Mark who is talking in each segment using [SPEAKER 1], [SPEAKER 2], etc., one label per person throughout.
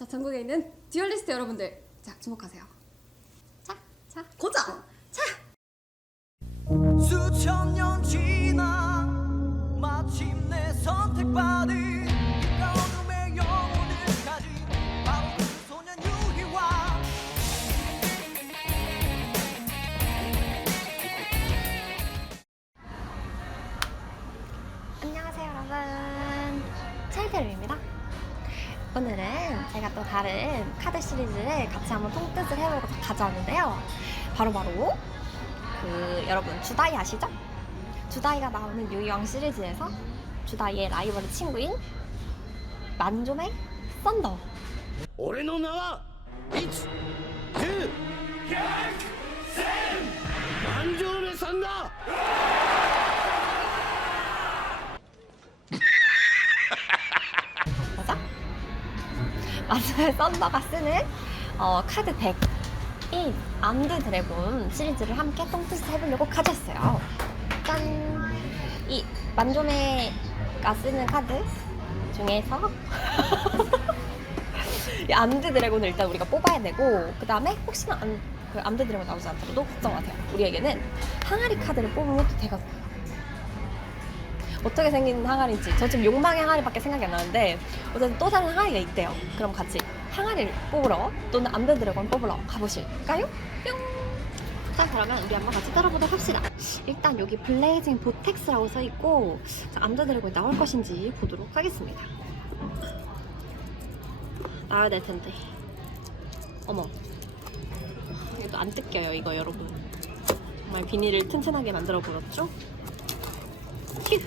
[SPEAKER 1] 자, 전국에 있는 듀얼리스트 여러분들, 자, 주목하세요. 자, 자,
[SPEAKER 2] 고정.
[SPEAKER 1] 자.
[SPEAKER 3] 수천 년 지나 마침내 선택받은
[SPEAKER 4] 오늘은 제가 또 다른 카드 시리즈를 같이 한번 통뜻을 해보고 가져왔는데요 바로바로 그 여러분 주다이 아시죠? 주다이가 나오는 유이왕 시리즈에서 주다이의 라이벌 친구인 만조의 썬더
[SPEAKER 5] 俺の名は1 2万丈目さんだ
[SPEAKER 4] 만조의 썬더가 쓰는 어, 카드 덱인 암드 드래곤 시리즈를 함께 통뜻을 해보려고 가졌어요. 짠! 이 만조메가 쓰는 카드 중에서 이 암드 드래곤을 일단 우리가 뽑아야 되고 그 다음에 혹시나 암, 그 암드 드래곤 나오지 않더라도 걱정 마세요. 우리에게는 항아리 카드를 뽑으면 또 되거든요. 어떻게 생긴 항아리인지 저 지금 욕망의 항아리밖에 생각이 안 나는데 어쨌든 또 다른 항아리가 있대요. 그럼 같이 항아리를 뽑으러 또는 암드 드래곤 뽑으러 가보실까요? 뿅! 자 그러면 우리 한번 같이 따라보도록 합시다. 일단 여기 블레이징 보텍스라고 써있고 자, 암드 드래곤이 나올 것인지 보도록 하겠습니다. 나와야 될 텐데. 어머. 이것도 안 뜯겨요 이거 여러분. 정말 비닐을 튼튼하게 만들어 버렸죠? 휴.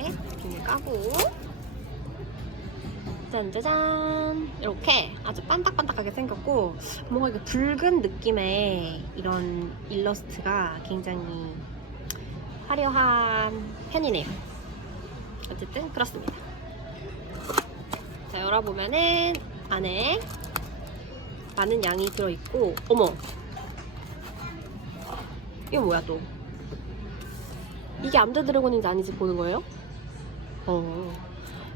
[SPEAKER 4] 이렇게 비닐 까고. 짠짜잔. 이렇게 아주 반딱반딱하게 생겼고 뭔가 이게 붉은 느낌의 이런 일러스트가 굉장히 화려한 편이네요. 어쨌든 그렇습니다. 자 열어보면은 안에 많은 양이 들어있고 어머! 이거 뭐야 또? 이게 암드 드래곤인지 아닌지 보는 거예요? 어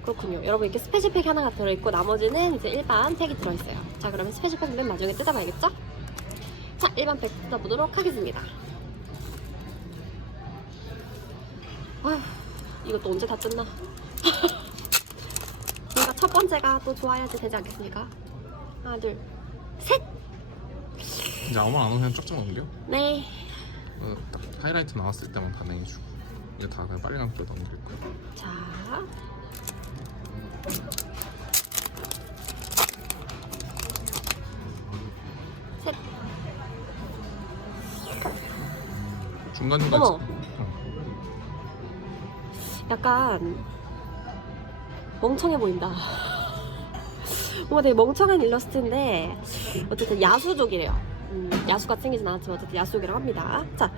[SPEAKER 4] 그렇군요. 여러분 이렇게 스페셜 팩 하나가 들어있고 나머지는 이제 일반 팩이 들어있어요. 자 그러면 스페셜 팩 맨 마지막에 뜯어봐야겠죠? 자 일반 팩 뜯어보도록 하겠습니다. 아휴 이것도 언제 다 뜯나? 뭔가 첫 번째가 또 좋아야지 되지 않겠습니까? 하나 둘 셋!
[SPEAKER 6] 이제 아무 안 오면 그냥 쪽쪽 넘겨.
[SPEAKER 4] 네.
[SPEAKER 6] 어, 딱 하이라이트 나왔을 때만 반응해주고 이제 다 그냥 빨리 감고 넘길 거야.
[SPEAKER 4] 자 셋.
[SPEAKER 6] 중간 중간
[SPEAKER 4] 어머. 약간 멍청해 보인다. 뭔가 되게 멍청한 일러스트인데 어쨌든 야수족이래요. 음, 야수가 생기진 않았지만 어쨌든 야수족이라고 합니다. 자,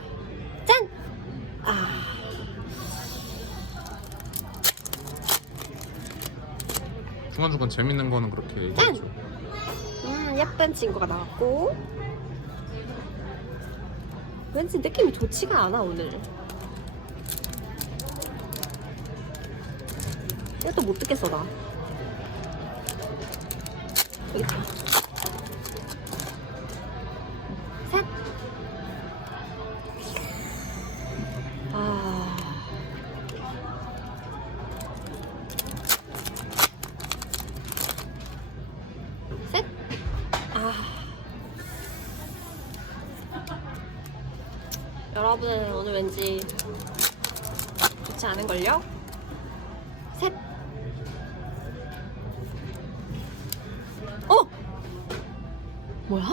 [SPEAKER 6] 중간 중간 재밌는 거는 그렇게
[SPEAKER 4] 짠!
[SPEAKER 6] 얘기해줘.
[SPEAKER 4] 음, 예쁜 친구가 나왔고 왠지 느낌이 좋지가 않아 오늘. 이것도 못 듣겠어 나. 여기 있다. 여러분 오늘 왠지 좋지 않은걸요? 셋. 어? 뭐야?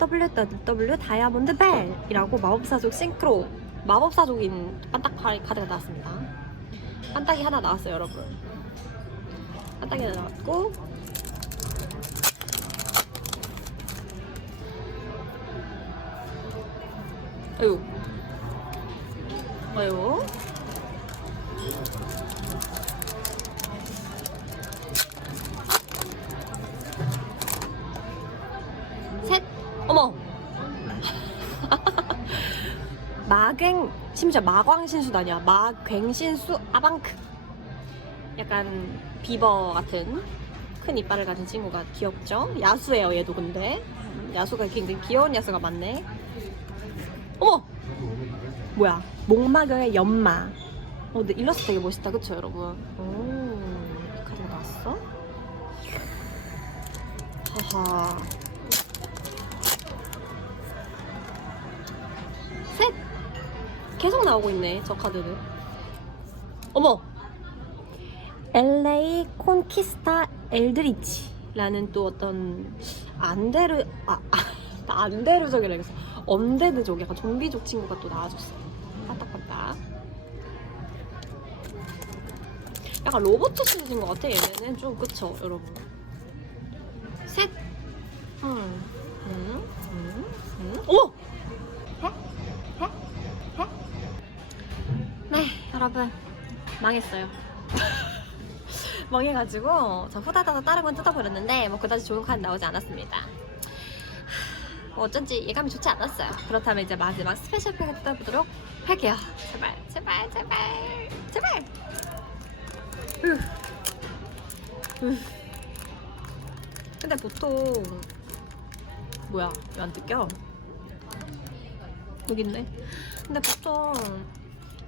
[SPEAKER 4] WW 다이아몬드 벨이라고 마법사족 싱크로 마법사족인 반딱파리 카드가 나왔습니다. 반딱이 하나 나왔어요, 여러분. 반딱이 하나 나왔고 아유. 아유. 셋. 어머. 마갱 심지어 마광신수도 아니야. 마괭신수 아방크. 약간 비버 같은 큰 이빨을 가진 친구가 귀엽죠? 야수예요 얘도 근데 야수가 굉장히 귀여운 야수가 많네 어머! 뭐야 목마경의 연마 어 근데 일러스트 되게 멋있다 그쵸 여러분 오 카드가 나왔어? 하하 셋! 계속 나오고 있네 저 카드는 어머! LA 콘키스타 엘드리치라는 또 어떤 안데르 아, 아 안데르족이라 했어 언데드족 약간 좀비족 친구가 또 나와줬어 빠딱빠딱. 약간 로버트 시리즈인 것 같아 얘네는. 좀 그쵸 여러분. 셋. 음, 음, 음, 음. 어머 네 여러분. 망했어요. 망해가지고 저 후다다다 다른 건 뜯어버렸는데 뭐 그다지 좋은 카드 나오지 않았습니다 뭐 어쩐지 예감이 좋지 않았어요 그렇다면 이제 마지막 스페셜 팩을 뜯어보도록 할게요 제발 제발 제발 제발 으. 으. 근데 보통 뭐야 왜 안 뜯겨 여기 있네 근데 보통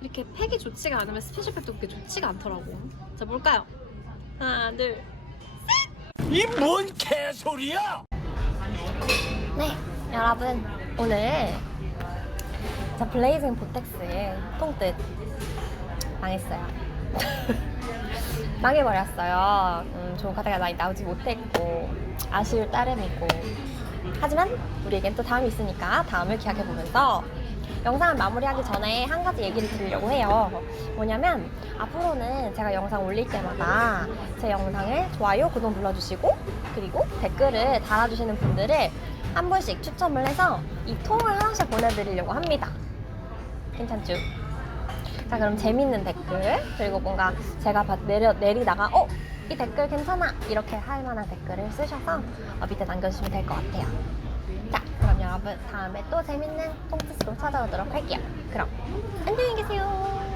[SPEAKER 4] 이렇게 팩이 좋지가 않으면 스페셜 팩도 그렇게 좋지가 않더라고 자 뭘까요? 하나
[SPEAKER 5] 둘이뭔 개소리야!
[SPEAKER 4] 네, 여러분 오늘 저 블레이징 보텍스의 통뜻 망했어요. 망해버렸어요. 음, 좋은 카드가 많이 나오지 못했고 아쉬울 따름이고 하지만 우리에겐 또 다음이 있으니까 다음을 기약해보면서 영상을 마무리하기 전에 한 가지 얘기를 드리려고 해요. 뭐냐면 앞으로는 제가 영상 올릴 때마다 제 영상을 좋아요, 구독 눌러주시고 그리고 댓글을 달아주시는 분들을 한 분씩 추첨을 해서 이 통을 하나씩 보내드리려고 합니다. 괜찮죠? 자 그럼 재밌는 댓글 그리고 뭔가 제가 봐- 내려, 내리다가 어? 이 댓글 괜찮아 이렇게 할 만한 댓글을 쓰셔서 어, 밑에 남겨주시면 될 것 같아요. 자 여러분 다음에 또 재밌는 통트스로 찾아오도록 할게요. 그럼 안녕히 계세요.